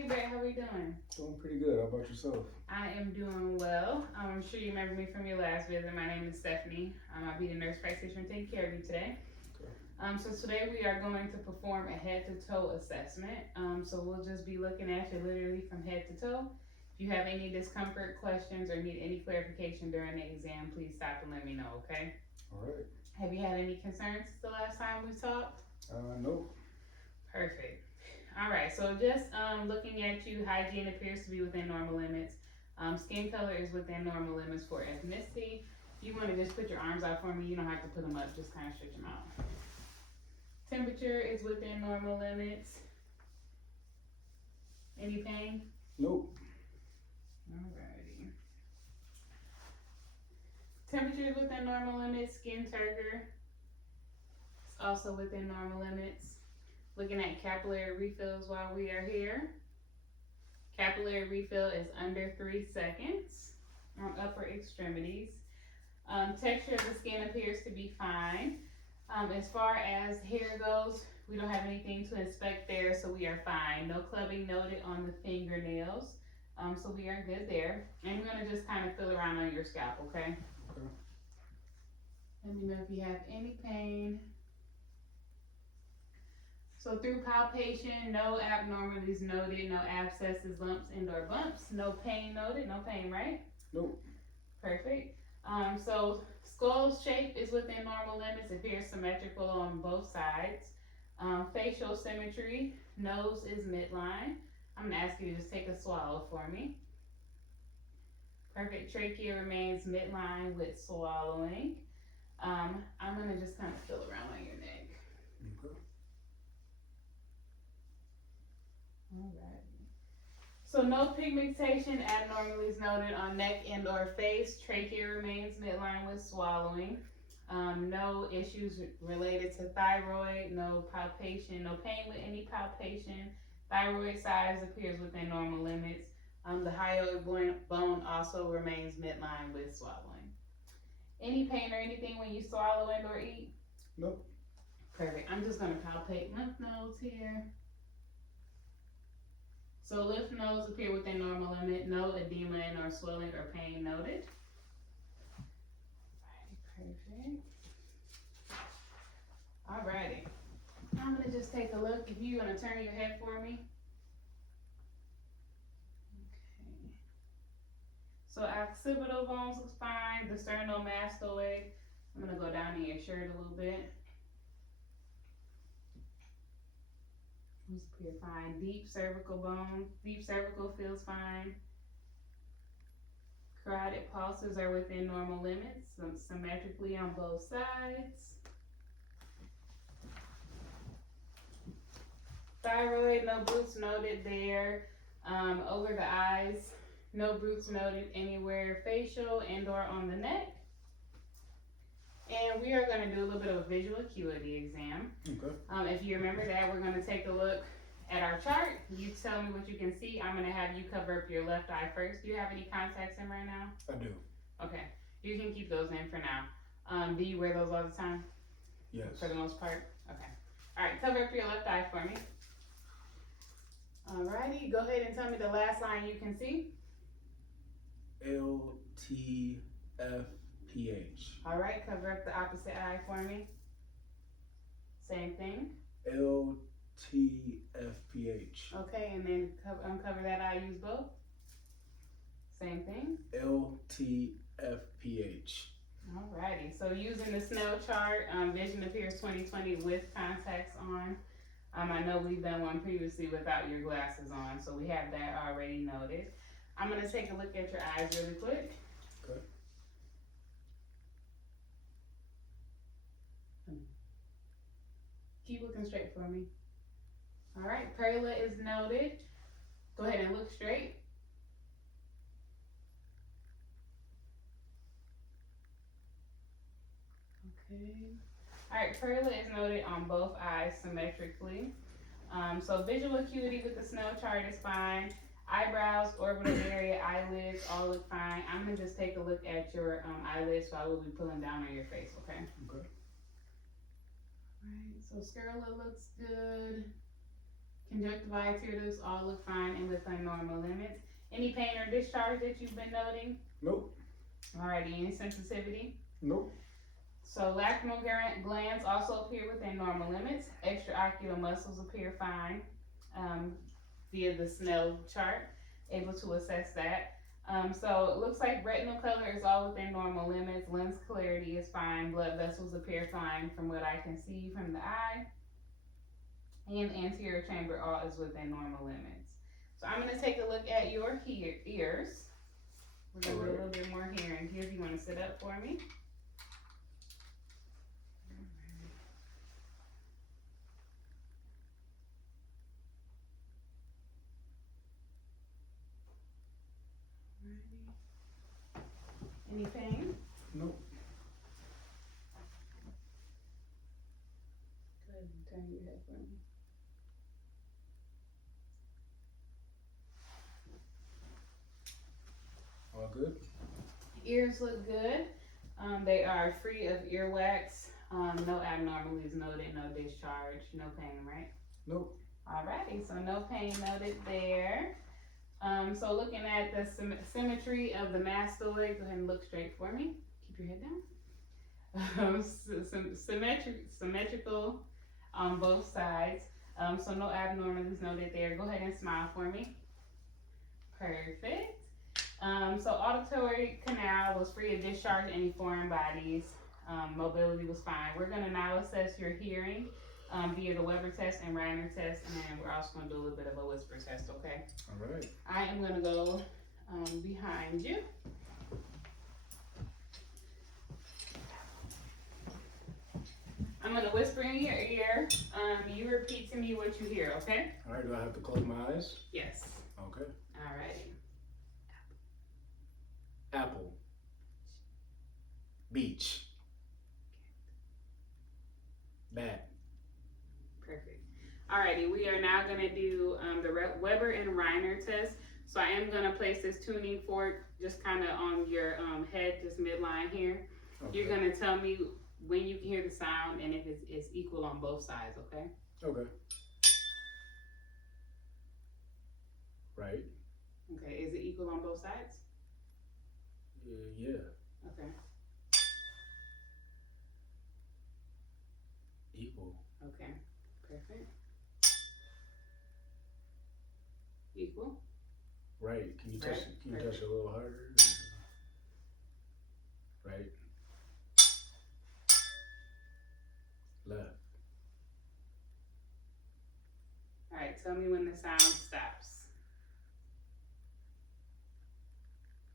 Hey Brett, how we doing? Doing pretty good. How about yourself? I am doing well. I'm sure you remember me from your last visit. My name is Stephanie. I'll be the nurse practitioner taking care of you today. Okay. So today we are going to perform a head to toe assessment. So we'll just be looking at you literally from head to toe. If you have any discomfort, questions, or need any clarification during the exam, please stop and let me know, okay? All right. Have you had any concerns the last time we talked? Nope. Perfect. All right, so just looking at you, hygiene appears to be within normal limits. Skin color is within normal limits for ethnicity. If you want to just put your arms out for me, you don't have to put them up, just kind of stretch them out. Temperature is within normal limits. Any pain? Nope. Alrighty. Temperature is within normal limits. Skin turgor is also within normal limits. Looking at capillary refills while we are here. Capillary refill is under 3 seconds on upper extremities. Texture of the skin appears to be fine. As far as hair goes, we don't have anything to inspect there, so we are fine. No clubbing noted on the fingernails, so we are good there. And we're gonna just kind of feel around on your scalp, okay? Okay. Let me know if you have any pain. So through palpation, no abnormalities noted, no abscesses, lumps, and/or bumps, no pain noted, no pain, right? Nope. Perfect. So skull shape is within normal limits, appears symmetrical on both sides. Facial symmetry, nose is midline. I'm gonna ask you to just take a swallow for me. Perfect, trachea remains midline with swallowing. I'm gonna just kind of feel around on your neck. Okay. Alright. So no pigmentation abnormalities noted on neck and/or face. Trachea remains midline with swallowing. No issues related to thyroid. No palpation. No pain with any palpation. Thyroid size appears within normal limits. The hyoid bone also remains midline with swallowing. Any pain or anything when you swallow and/or eat? Nope. Perfect. I'm just gonna palpate lymph nodes here. So lymph nodes appear within normal limit, no edema and/or swelling or pain noted. Perfect. Alrighty. I'm gonna just take a look. If you're gonna turn your head for me. Okay. So occipital bones looks fine. The sternomastoid. I'm gonna go down in your shirt a little bit. Appear fine. Deep cervical bone. Deep cervical feels fine. Carotid pulses are within normal limits, symmetrically on both sides. Thyroid, no bruits noted there. Over the eyes, no bruits noted anywhere facial and/or on the neck. And we are going to do a little bit of a visual acuity exam. Okay. If you remember that, we're going to take a look at our chart. You tell me what you can see. I'm going to have you cover up your left eye first. Do you have any contacts in right now? I do. Okay. You can keep those in for now. Do you wear those all the time? Yes. For the most part? Okay. All right. Cover up your left eye for me. Alrighty. Go ahead and tell me the last line you can see. LTFPH. All right. Cover up the opposite eye for me. Same thing. LTFPH. Okay, and then uncover that eye, use both. Same thing. LTFPH. Alrighty, so using the Snell chart, Vision Appears 2020 with contacts on. I know we've done one previously without your glasses on, so we have that already noted. I'm gonna take a look at your eyes really quick. Okay. Keep looking straight for me. All right, perla is noted. Go ahead and look straight. Okay. All right, perla is noted on both eyes symmetrically. So visual acuity with the Snell chart is fine. Eyebrows, orbital area, eyelids all look fine. I'm gonna just take a look at your eyelids, so I will be pulling down on your face, okay? Okay. All right, so sclera looks good. Conjunctivitis, tear ducts, all look fine and within normal limits. Any pain or discharge that you've been noting? Nope. Alrighty, any sensitivity? Nope. So lacrimal glands also appear within normal limits. Extraocular muscles appear fine via the Snell chart, able to assess that. So it looks like retinal color is all within normal limits. Lens clarity is fine. Blood vessels appear fine from what I can see from the eye. And anterior chamber all is within normal limits. So I'm going to take a look at your ears. We're going to do a little bit more hearing here. If you want to sit up for me. Any pain? Nope. Go ahead and turn your head for me. All good? Ears look good. They are free of earwax. No abnormalities noted, no discharge, no pain, right? Nope. Alrighty, so no pain noted there. So looking at the symmetry of the mastoid, go ahead and look straight for me. Keep your head down. Symmetrical on both sides. So no abnormalities noted there. Go ahead and smile for me. Perfect. So auditory canal was free of discharge any foreign bodies. Mobility was fine. We're going to now assess your hearing via the Weber test and Reiner test, and then we're also going to do a little bit of a whisper test, okay? All right. I am going to go behind you. I'm going to whisper in your ear. You repeat to me what you hear, okay? All right, do I have to close my eyes? Yes. Okay. All right. Apple. Beach. Bat. Perfect. Alrighty, we are now going to do the Weber and Reiner test. So I am going to place this tuning fork just kind of on your head, just midline here. Okay. You're going to tell me when you can hear the sound and if it's equal on both sides, okay? Okay. Right. Okay, is it equal on both sides? Yeah. Okay. Equal. Okay, perfect. Equal? Right. Can you touch? Right. Can you Right. touch a little harder? Right. Left. Alright, tell me when the sound stops.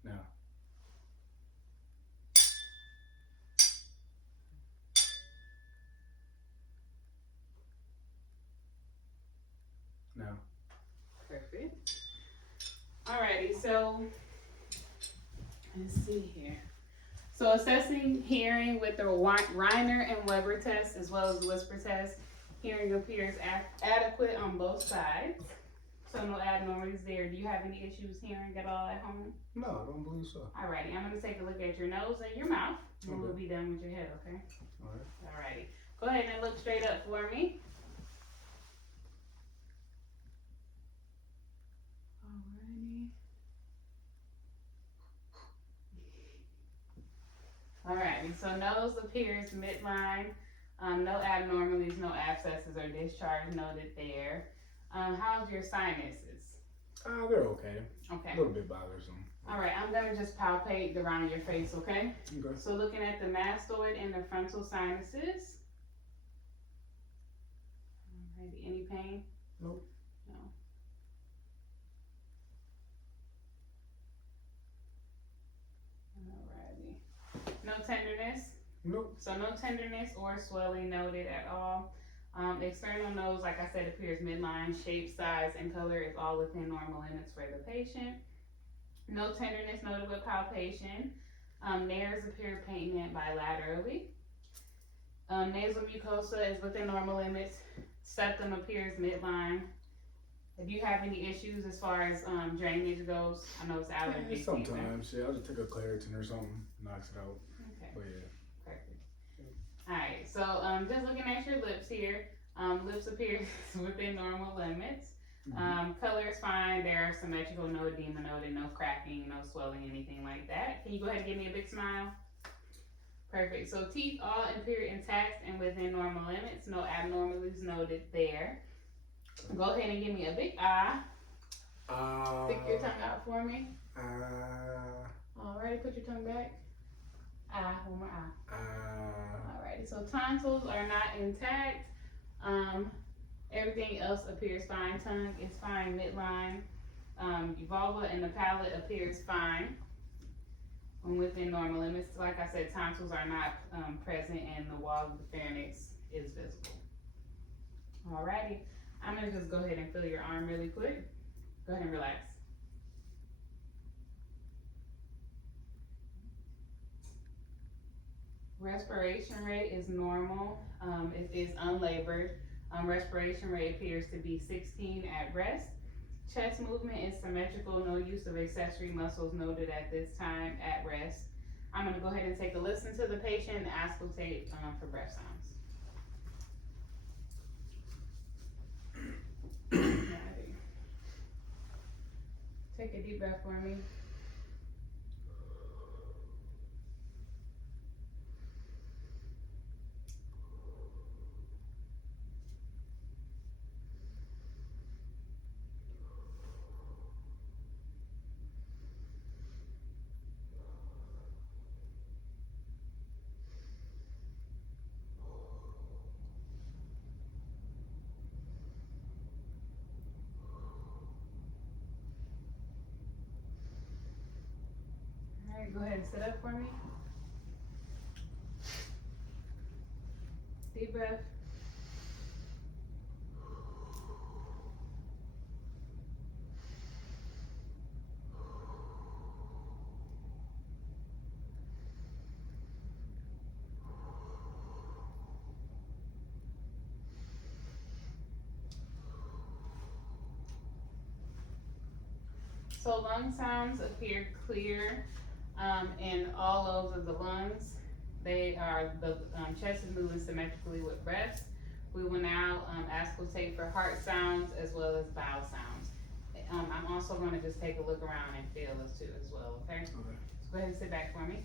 Now. Now. Perfect. Alrighty, so let's see here. So assessing hearing with the Reiner and Weber test as well as the whisper test, hearing appears adequate on both sides. So no abnormalities there. Do you have any issues hearing at all at home? No, I don't believe so. Alrighty, I'm going to take a look at your nose and your mouth, and we'll be done with your head, okay? All right. Alrighty. Go ahead and look straight up for me. Alrighty. Alrighty, so nose appears midline. No abnormalities, no abscesses or discharge noted there. How's your sinuses? They're okay. Okay. A little bit bothersome. Alright, I'm going to just palpate around your face, okay? Okay. So looking at the mastoid and the frontal sinuses. Alrighty, any pain? Nope. No. Alrighty. No tenderness? Nope. So no tenderness or swelling noted at all. External nose, like I said, appears midline. Shape, size, and color is all within normal limits for the patient. No tenderness noted with palpation. Nares appear patent bilaterally. Nasal mucosa is within normal limits. Septum appears midline. If you have any issues as far as drainage goes, I know it's allergy season. Sometimes, yeah. I'll just take a Claritin or something, knocks it out. Okay. But yeah. Perfect. Alright, so just looking at your lips here, Lips appear within normal limits. Color is fine. They're symmetrical, no edema noted, no cracking, no swelling, anything like that. Can you go ahead and give me a big smile? Perfect. So teeth all appear intact and within normal limits. No abnormalities noted there. Go ahead and give me a big eye. Stick your tongue out for me. Alrighty, put your tongue back. One more eye. Alrighty, so tonsils are not intact. Everything else appears fine. Tongue is fine, midline. Vulva and the palate appears fine. When within normal limits, like I said, tonsils are not present and the wall of the pharynx is visible. Alrighty, I'm gonna just go ahead and feel your arm really quick. Go ahead and relax. Respiration rate is normal. It is unlabored. Respiration rate appears to be 16 at rest. Chest movement is symmetrical. No use of accessory muscles noted at this time at rest. I'm going to go ahead and take a listen to the patient and auscultate for breath sounds. Alrighty. Take a deep breath for me. Alright, go ahead and sit up for me. Deep breath. So lung sounds appear clear in all lobes of the lungs. They are, the chest is moving symmetrically with breaths. We will now auscultate for heart sounds as well as bowel sounds. I'm also going to just take a look around and feel this too as well, okay? Okay. So go ahead and sit back for me.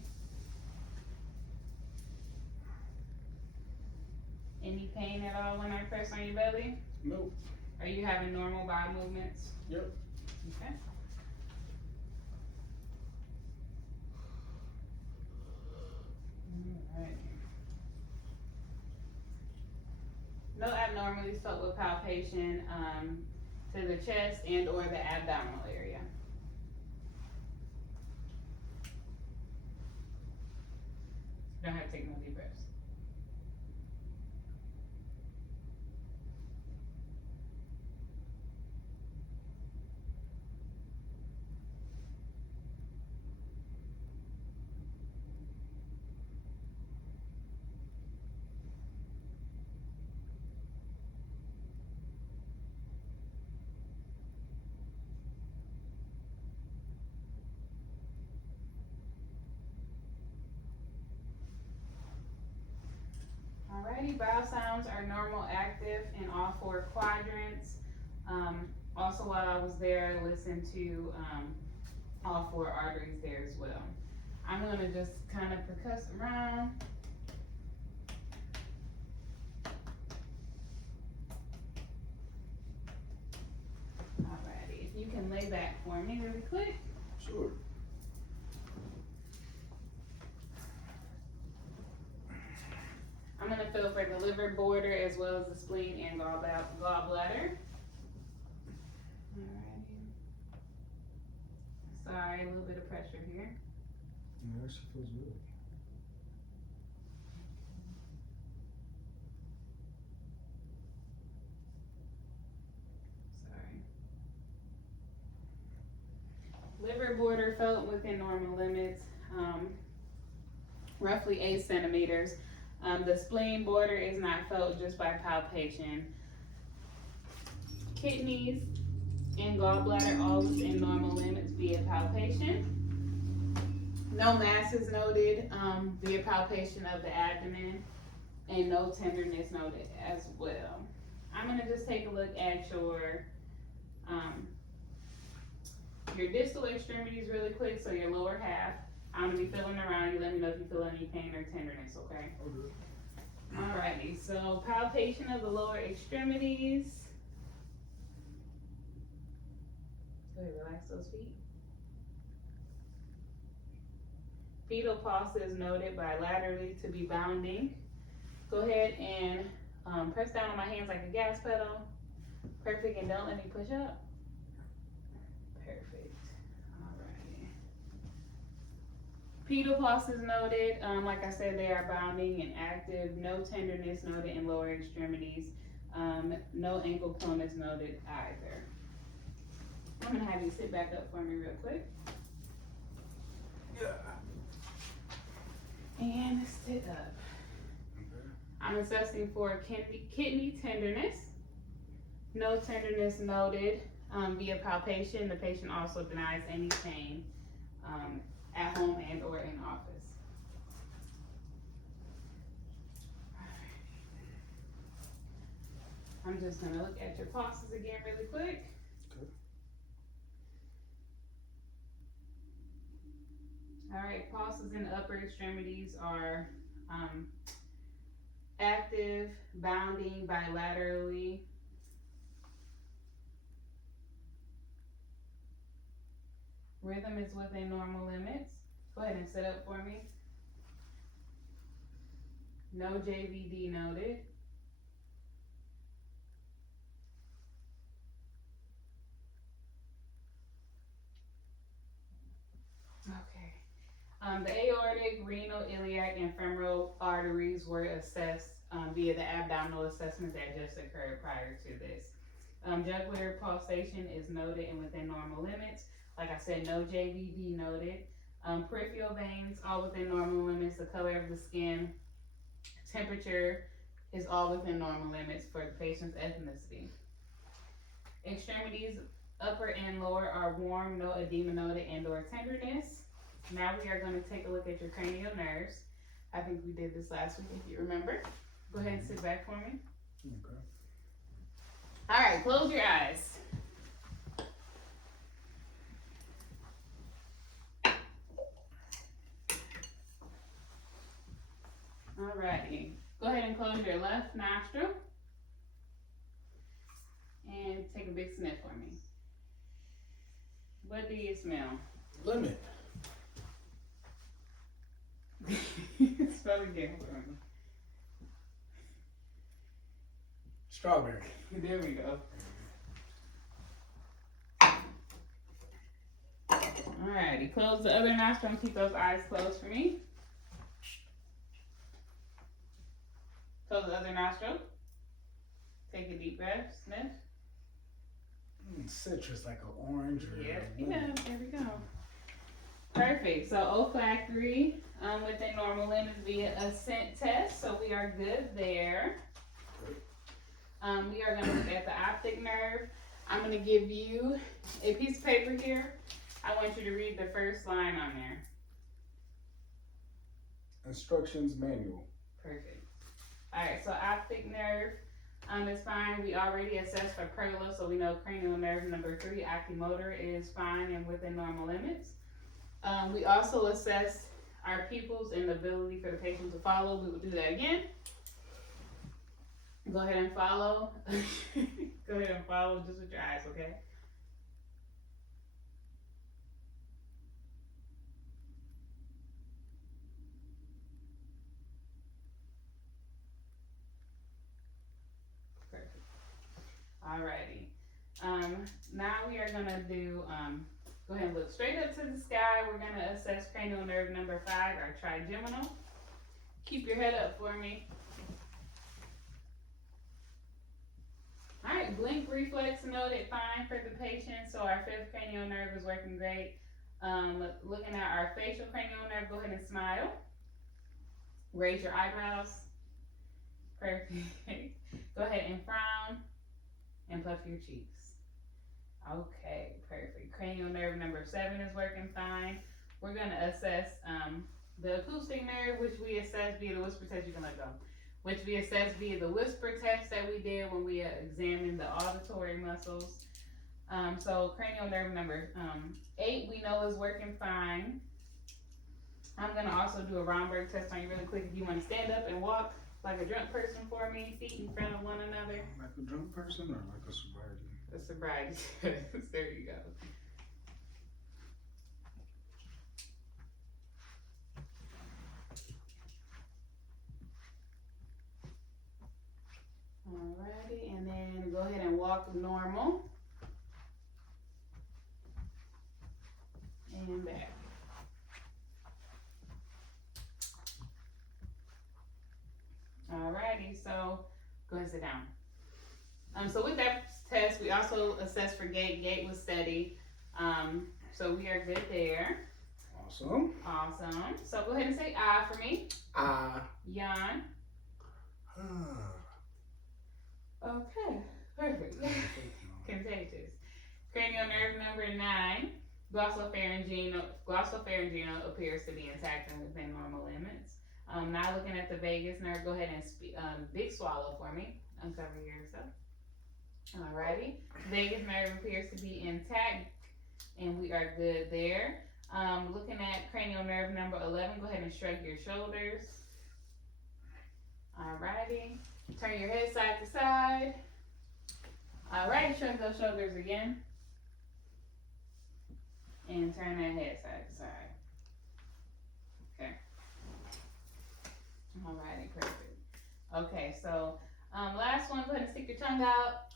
Any pain at all when I press on your belly? Nope. Are you having normal bowel movements? Yep. Okay. Alright. No abnormalities felt with palpation to the chest and or the abdominal area. You don't have to take no deep breaths. Alrighty, bowel sounds are normal, active in all four quadrants. Also, while I was there, I listened to all four arteries there as well. I'm gonna just kind of percuss around. Alrighty, if you can lay back for me really quick. Sure. I'm gonna feel for the liver border as well as the spleen and gallbladder. Alrighty. Sorry, a little bit of pressure here. Yeah, she feels good. Sorry. Liver border felt within normal limits, roughly 8 centimeters. The spleen border is not felt just by palpation. Kidneys and gallbladder all within normal limits via palpation. No masses noted via palpation of the abdomen, and no tenderness noted as well. I'm gonna just take a look at your distal extremities really quick, so your lower half. I'm gonna be feeling around you. Let me know if you feel any pain or tenderness, okay? Okay. Alrighty, so palpation of the lower extremities. Go ahead, relax those feet. Fetal pulse is noted bilaterally to be bounding. Go ahead and press down on my hands like a gas pedal. Perfect, and don't let me push up. Perfect. Alrighty. Pedal pulse is noted. Like I said, they are bounding and active. No tenderness noted in lower extremities. No ankle proneness noted either. I'm gonna have you sit back up for me real quick. Yeah. And sit up. Okay. I'm assessing for kidney tenderness. No tenderness noted via palpation. The patient also denies any pain at home and or in office. I'm just gonna look at your pulses again really quick. Okay. All right, pulses in the upper extremities are active, bounding bilaterally. Rhythm is within normal limits. Go ahead and sit up for me. No JVD noted. Okay. The aortic, renal, iliac, and femoral arteries were assessed via the abdominal assessment that just occurred prior to this. Jugular pulsation is noted and within normal limits. Like I said, no JVD noted. Peripheral veins, all within normal limits. The color of the skin, temperature is all within normal limits for the patient's ethnicity. Extremities, upper and lower, are warm, no edema noted and or tenderness. Now we are going to take a look at your cranial nerves. I think we did this last week if you remember. Go ahead and sit back for me. Okay. All right, close your eyes. All righty. Go ahead and close your left nostril. And take a big sniff for me. What do you smell? Lemon. Smell again for me. Strawberry. There we go. Alrighty, close the other nostril and keep those eyes closed for me. Close the other nostril. Take a deep breath, sniff. Citrus, like an orange or Yeah, a lemon. there we go. Perfect. So olfactory within normal limits via a scent test. So we are good there. We are going to look at the optic nerve. I'm going to give you a piece of paper here. I want you to read the first line on there. Instructions manual. Perfect. All right, so optic nerve is fine. We already assessed for perla, so we know cranial nerve number 3, oculomotor, is fine and within normal limits. We also assessed our pupils and the ability for the patient to follow. We will do that again. Go ahead and follow. Go ahead and follow just with your eyes, okay? Perfect. Alrighty. Now we are gonna do, go ahead and look straight up to the sky. We're gonna assess cranial nerve number 5, our trigeminal. Keep your head up for me. All right, blink reflex noted fine for the patient. So our 5th cranial nerve is working great. Looking at our facial cranial nerve, go ahead and smile. Raise your eyebrows. Perfect. Go ahead and frown and puff your cheeks. Okay, perfect. Cranial nerve number 7 is working fine. We're gonna assess the acoustic nerve, which we assess via the whisper test. You can let go. which we assessed via the whisper test that we did when we examined the auditory muscles. So cranial nerve number 8 we know is working fine. I'm gonna also do a Romberg test on you really quick. If you want to stand up and walk like a drunk person for me, feet in front of one another. Like a drunk person or like a sobriety? A sobriety test. There you go. Alrighty, and then go ahead and walk normal. And back. Alrighty, so go ahead and sit down. So with that test, we also assessed for gait. Gait was steady. So we are good there. Awesome. Awesome. So go ahead and say ah for me. Yawn. Okay, perfect. Contagious. Cranial nerve number 9. Glossopharyngeal appears to be intact and within normal limits. Now looking at the vagus nerve, go ahead and big swallow for me. Uncover yourself. Alrighty. Vagus nerve appears to be intact and we are good there. Looking at cranial nerve number 11, go ahead and shrug your shoulders. Alrighty. Turn your head side to side. Alright, shrug those shoulders again. And turn that head side to side. Okay. Alrighty, perfect. Okay, so last one, go ahead and stick your tongue out.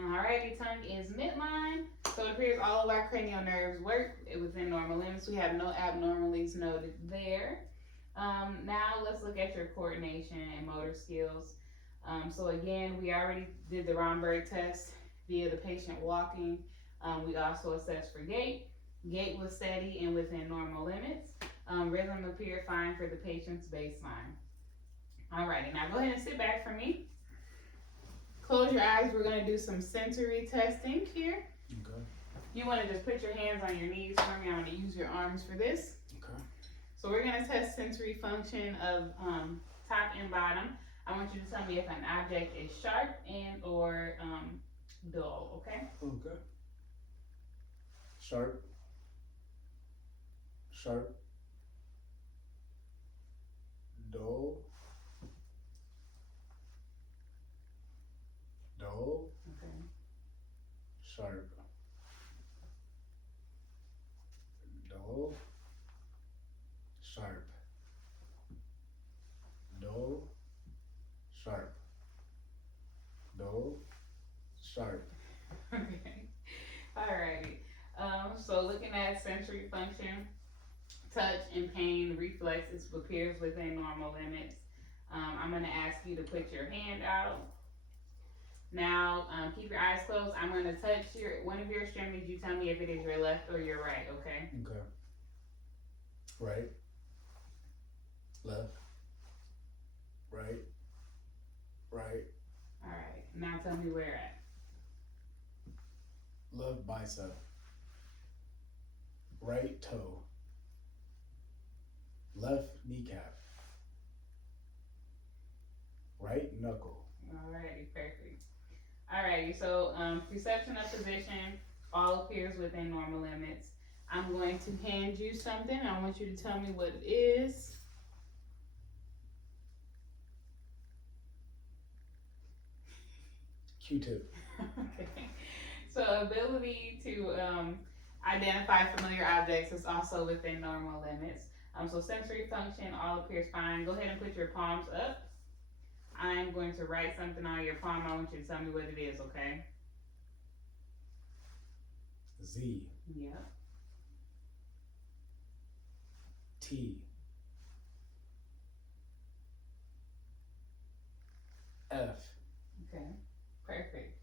Alrighty, tongue is midline. So it appears all of our cranial nerves work within normal limits. We have no abnormalities noted there. Now let's look at your coordination and motor skills. So again, we already did the Romberg test via the patient walking. We also assessed for gait. Gait was steady and within normal limits. Rhythm appeared fine for the patient's baseline. Alrighty, now go ahead and sit back for me. Close your eyes. We're going to do some sensory testing here. Okay. You want to just put your hands on your knees for me. I'm going to use your arms for this. Okay. So we're going to test sensory function of top and bottom. I want you to tell me if an object is sharp and or dull, okay? Okay. Sharp. Sharp. Dull. Dull. Okay. Sharp. Dull. Sharp. Dull. Sharp. Dull. Sharp. Okay. Alrighty. So looking at sensory function, touch and pain reflexes appears within normal limits. I'm going to ask you to put your hand out. Now, keep your eyes closed. I'm going to touch one of your extremities. You tell me if it is your left or your right, okay? Okay. Right. Left. Right. Right. Alright. Now tell me where at. Left bicep. Right toe. Left kneecap. Right knuckle. Alrighty, perfect. Alrighty, so perception of position all appears within normal limits. I'm going to hand you something. I want you to tell me what it is. Q-tip. Okay. So ability to identify familiar objects is also within normal limits. So sensory function all appears fine. Go ahead and put your palms up. I'm going to write something on your palm. I want you to tell me what it is, okay? Z. Yep. T. F. Okay, perfect.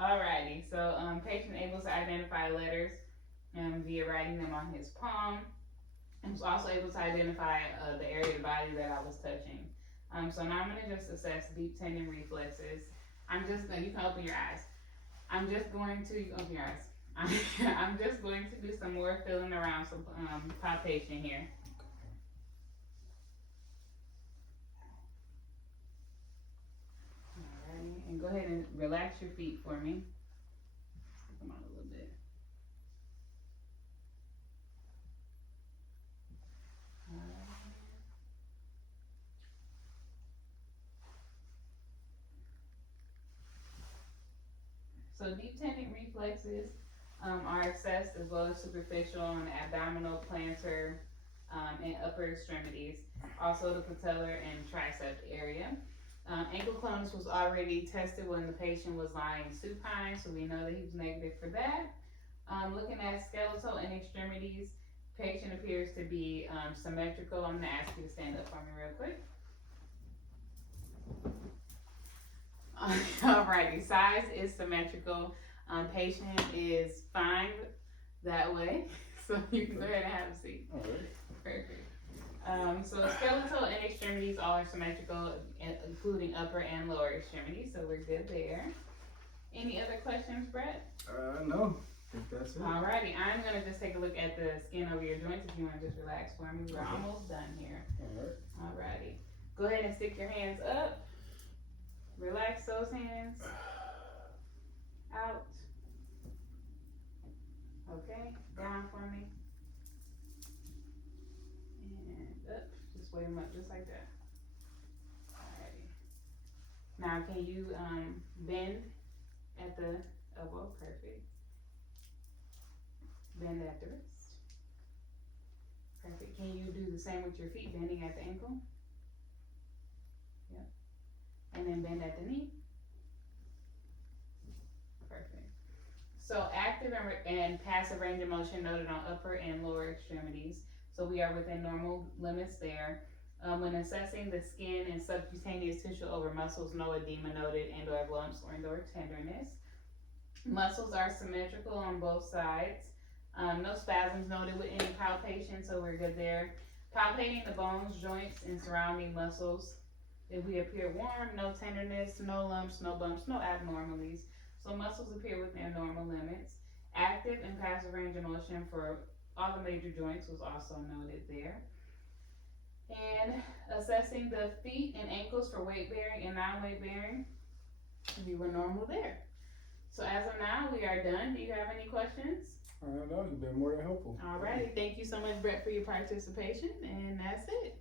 Alrighty, so patient able to identify letters via writing them on his palm. And was also able to identify the area of the body that I was touching. So now I'm gonna just assess deep tendon reflexes. You can open your eyes. I'm just going to open your eyes. I'm just going to do some more feeling around, some palpation here. And go ahead and relax your feet for me. Stick them out a little bit. So deep tendon reflexes are assessed as well as superficial on the abdominal, plantar, and upper extremities. Also the patellar and tricep area. Ankle clonus was already tested when the patient was lying supine, so we know that he was negative for that. Looking at skeletal and extremities, patient appears to be symmetrical. I'm gonna ask you to stand up for me real quick. Alrighty, size is symmetrical. Patient is fine that way, so you can go ahead and have a seat. Alright. Perfect. So skeletal and extremities all are symmetrical, including upper and lower extremities, so we're good there. Any other questions, Brett? No. I think that's it. Alrighty, I'm gonna just take a look at the skin over your joints if you wanna just relax for me. We're almost done here. Alright. Alrighty. Go ahead and stick your hands up. Relax those hands. Out. Okay, down for me. And up. Just wave them up just like that. Alrighty. Now can you bend at the elbow? Perfect. Bend at the wrist. Perfect. Can you do the same with your feet, bending at the ankle? Yep. And then bend at the knee. Perfect. So active and passive range of motion noted on upper and lower extremities. So we are within normal limits there. When assessing the skin and subcutaneous tissue over muscles, no edema noted and/or lumps or tenderness. Muscles are symmetrical on both sides. No spasms noted with any palpation, so we're good there. Palpating the bones, joints, and surrounding muscles. If we appear warm, no tenderness, no lumps, no bumps, no abnormalities. So muscles appear within normal limits. Active and passive range of motion for all the major joints was also noted there. And assessing the feet and ankles for weight bearing and non-weight bearing, we were normal there. So as of now, we are done. Do you have any questions? No, you've been more than helpful. Alrighty, thank you so much, Brett, for your participation, and that's it.